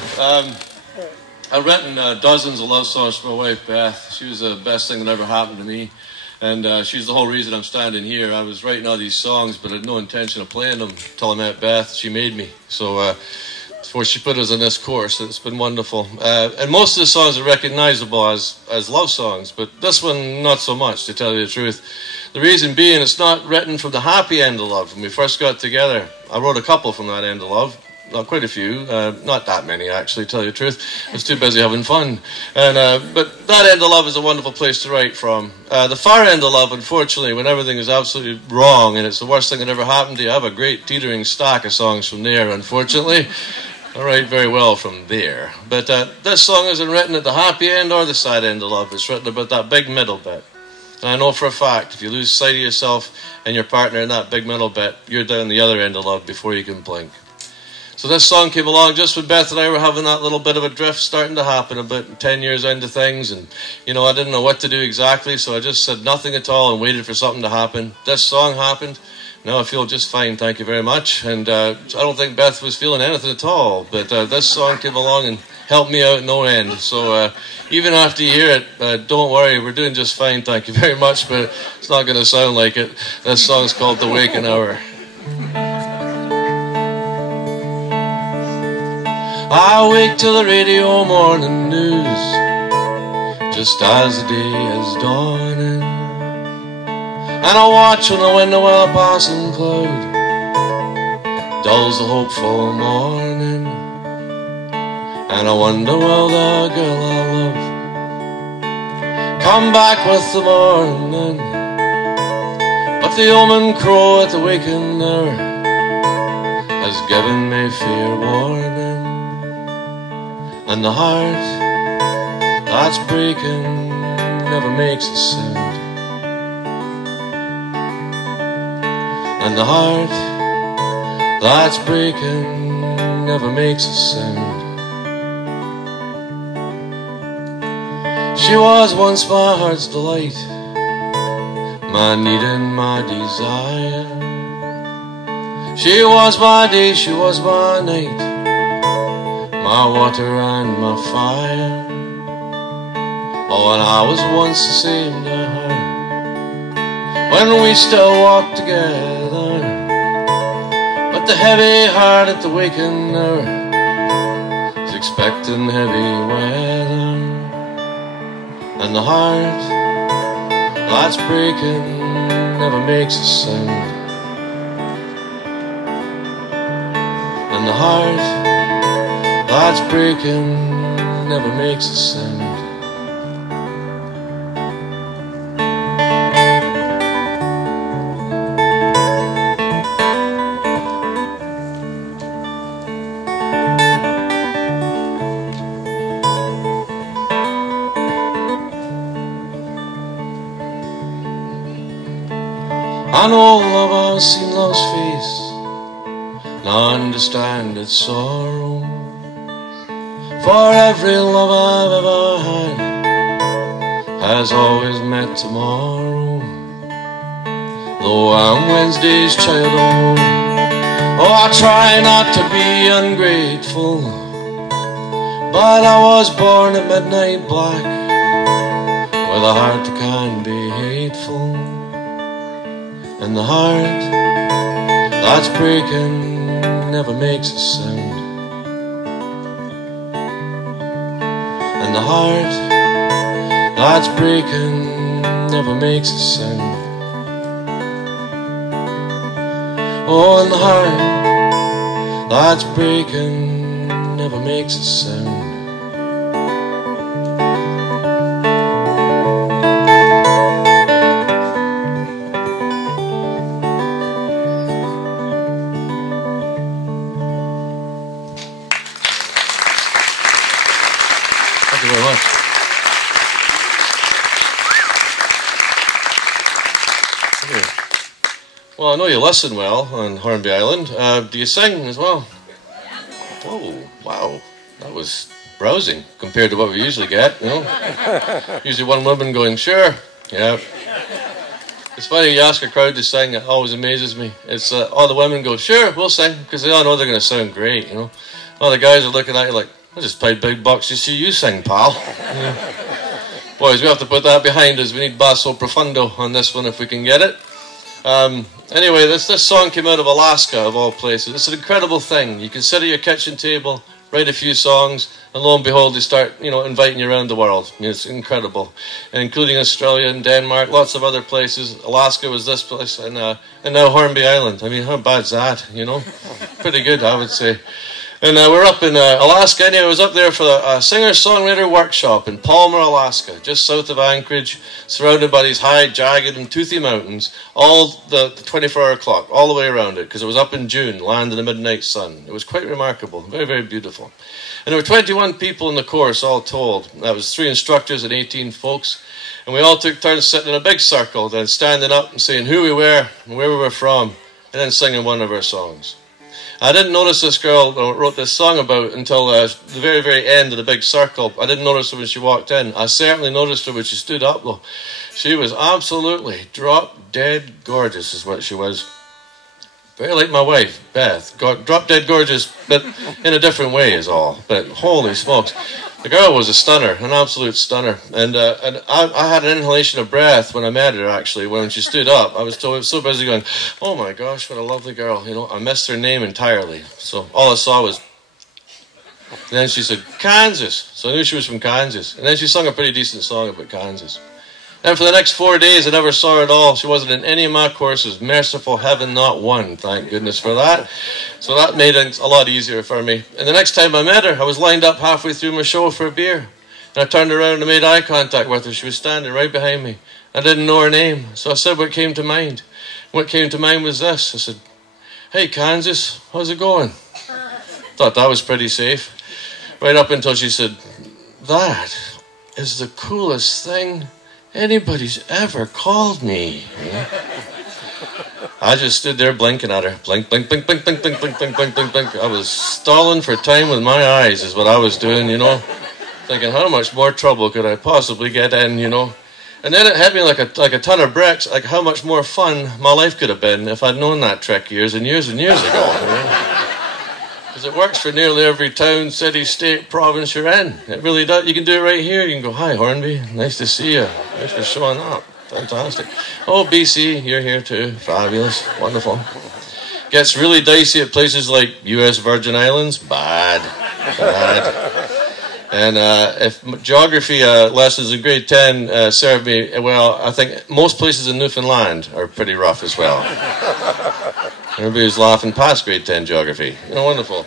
man. I've written dozens of love songs for my wife, Beth. She was the best thing that ever happened to me. And she's the whole reason I'm standing here. I was writing all these songs, but I had no intention of playing them until I met Beth. She made me. So before she put us on this course, it's been wonderful. And most of the songs are recognizable as love songs, but this one, not so much, to tell you the truth. The reason being, it's not written from the happy end of love. When we first got together, I wrote a couple from that end of love. Not quite a few, not that many actually, to tell you the truth. I was too busy having fun. And but that end of love is a wonderful place to write from. The far end of love, unfortunately, when everything is absolutely wrong and it's the worst thing that ever happened to you, I have a great teetering stack of songs from there, unfortunately. I write very well from there. But this song isn't written at the happy end or the sad end of love. It's written about that big middle bit. And I know for a fact, if you lose sight of yourself and your partner in that big middle bit, you're down the other end of love before you can blink. So this song came along just when Beth and I were having that little bit of a drift starting to happen about 10 years into things. And, you know, I didn't know what to do exactly, so I just said nothing at all and waited for something to happen. This song happened. Now I feel just fine, thank you very much. And I don't think Beth was feeling anything at all. But this song came along and helped me out no end. So even after you hear it, don't worry, we're doing just fine, thank you very much. But it's not going to sound like it. This song's called The Waking Hour. I wake to the radio morning news, just as the day is dawning, and I watch from the window while a passing cloud dulls the hopeful morning, and I wonder will the girl I love come back with the morning, but the omen crow at the waking hour has given me fair warning. And the heart that's breaking never makes a sound. And the heart that's breaking never makes a sound. She was once my heart's delight, my need and my desire. She was my day, she was my night, my water and my fire. Oh, and I was once the same to her when we still walked together. But the heavy heart at the waking hour is expecting heavy weather. And the heart that's breaking never makes a sound. And the heart that's breaking never makes a sound. I know love, I've seen love's face, and I understand its sorrow. For every love I've ever had has always met tomorrow. Though I'm Wednesday's child, oh, I try not to be ungrateful, but I was born at midnight black, with a heart that can be hateful. And the heart that's breaking never makes a sound. And the heart that's breaking never makes a sound. Oh, and the heart that's breaking never makes a sound. Thank you very much. Well, I know you listen well on Hornby Island. Do you sing as well? Oh, wow. That was browsing compared to what we usually get, you know. Usually one woman going, sure. Yeah. It's funny, you ask a crowd to sing, it always amazes me. It's all the women go, sure, we'll sing, because they all know they're going to sound great, you know. All the guys are looking at you like, I just paid big bucks to see you sing, pal. Yeah. Boys, we have to put that behind us. We need basso profundo on this one if we can get it. Anyway, this song came out of Alaska, of all places. It's an incredible thing. You can sit at your kitchen table, write a few songs, and lo and behold, they start, inviting you around the world. It's incredible, and including Australia and Denmark, lots of other places. Alaska was this place, and now Hornby Island. I mean, how bad's that? Pretty good, I would say. And we're up in Alaska. Anyway, I was up there for a singer-songwriter workshop in Palmer, Alaska, just south of Anchorage, surrounded by these high, jagged and toothy mountains, all the 24-hour clock, all the way around it, because it was up in June, land in the midnight sun. It was quite remarkable, very, very beautiful. And there were 21 people in the course, all told. That was 3 instructors and 18 folks. And we all took turns sitting in a big circle, then standing up and saying who we were and where we were from, and then singing one of our songs. I didn't notice this girl wrote this song about until the very, very end of the big circle. I didn't notice her when she walked in. I certainly noticed her when she stood up, though. She was absolutely drop-dead gorgeous is what she was. Very like my wife, Beth. Drop-dead gorgeous, but in a different way is all. But holy smokes. The girl was a stunner, an absolute stunner. And I had an inhalation of breath when I met her, actually, when she stood up. I was so busy going, oh my gosh, what a lovely girl. I missed her name entirely. So all I saw was, and then she said, Kansas. So I knew she was from Kansas. And then she sung a pretty decent song about Kansas. And for the next 4 days, I never saw her at all. She wasn't in any of my courses. Merciful heaven, not one. Thank goodness for that. So that made it a lot easier for me. And the next time I met her, I was lined up halfway through my show for a beer. And I turned around and made eye contact with her. She was standing right behind me. I didn't know her name. So I said what came to mind. What came to mind was this. I said, hey, Kansas, how's it going? Thought that was pretty safe. Right up until she said, that is the coolest thing anybody's ever called me. I just stood there blinking at her. Blink, blink, blink, blink, blink, blink, blink, blink, blink, blink, blink. I was stalling for time with my eyes is what I was doing, Thinking how much more trouble could I possibly get in, And then it hit me like a ton of bricks, like how much more fun my life could have been if I'd known that trick years and years and years ago. Because it works for nearly every town, city, state, province you're in. It really does. You can do it right here. You can go, hi, Hornby. Nice to see you. Thanks for showing up. Fantastic. Oh, BC, you're here too. Fabulous. Wonderful. Gets really dicey at places like US Virgin Islands. Bad. And if geography lessons in grade 10 served me well, I think most places in Newfoundland are pretty rough as well. Everybody was laughing past grade 10 geography. Wonderful.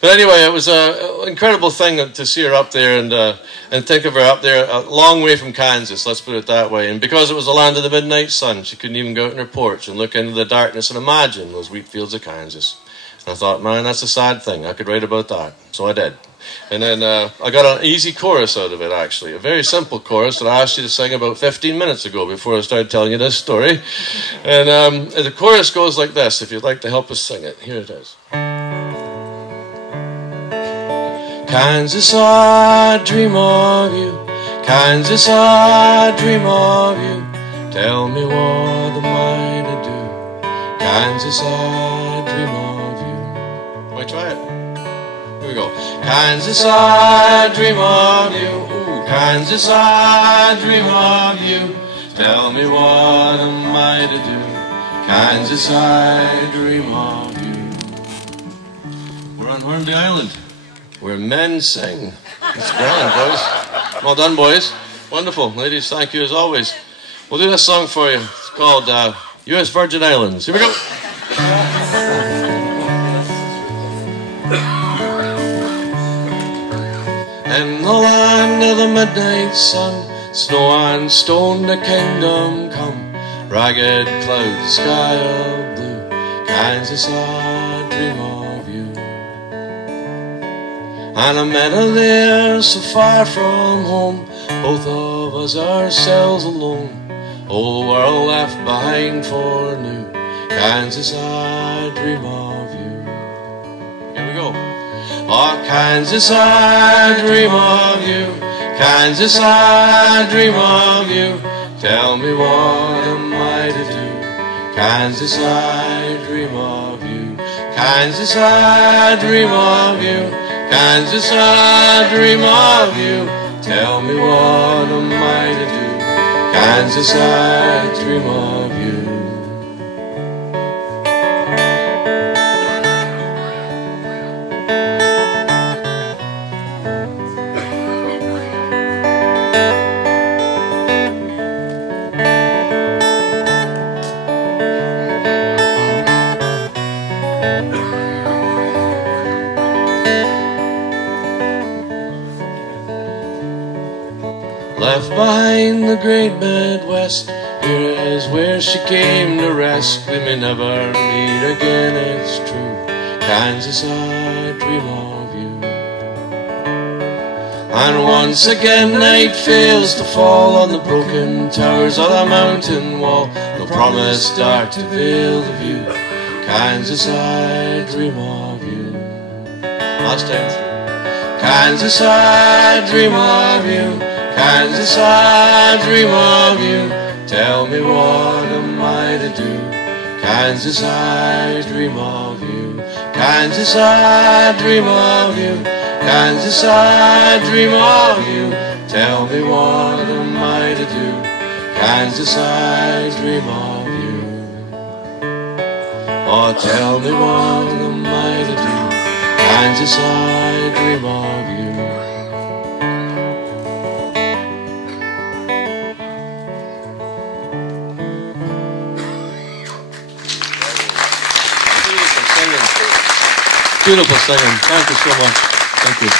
But anyway, it was an incredible thing to see her up there and think of her up there a long way from Kansas, let's put it that way. And because it was the land of the midnight sun, she couldn't even go out on her porch and look into the darkness and imagine those wheat fields of Kansas. And I thought, man, that's a sad thing. I could write about that. So I did. And then I got an easy chorus out of it, actually. A very simple chorus that I asked you to sing about 15 minutes ago before I started telling you this story. And the chorus goes like this, if you'd like to help us sing it. Here it is. Kansas, I dream of you. Kansas, I dream of you. Tell me what am I to do? Kansas, I dream of you. Why, try it. Here we go. Kansas, I dream of you. Ooh, Kansas, I dream of you. Tell me what am I to do? Kansas, I dream of you. We're on Hornby Island, where men sing. It's grand, boys. Well done, boys. Wonderful. Ladies, thank you as always. We'll do this song for you. It's called US Virgin Islands. Here we go. In the land of the midnight sun, snow and stone, the kingdom come. Ragged clouds, sky of blue. Kansas, I dream of you. And I met her there, so far from home. Both of us ourselves alone. Whole world left behind for new. Kansas, I dream of you. Here we go. Oh, Kansas, I dream of you. Kansas, I dream of you. Tell me what am I to do? Kansas, I dream of you. Kansas, I dream of you. Kansas, I dream of you. Tell me what am I to do? Kansas, I dream of you. Left behind the great Midwest, here is where she came to rest. We may never meet again, it's true. Kansas, I dream of you. And once again night fails to fall on the broken towers of the mountain wall. No promised star to veil the view. Kansas, I dream of you. Last time through. Kansas, I dream of you. Kansas, I dream of you. Tell me what am I to do? Kansas, I dream of you. Kansas, I dream of you. Kansas, I dream of you. Tell me what am I to do? Kansas, I dream of you. Oh, tell me what am I to do? Kansas, I dream of you. Beautiful singing. Thank you so much. Thank you.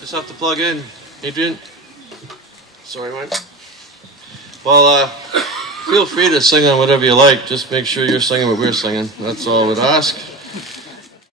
Just have to plug in. Adrian? Sorry, mate. Well, feel free to sing on whatever you like. Just make sure you're singing what we're singing. That's all I would ask.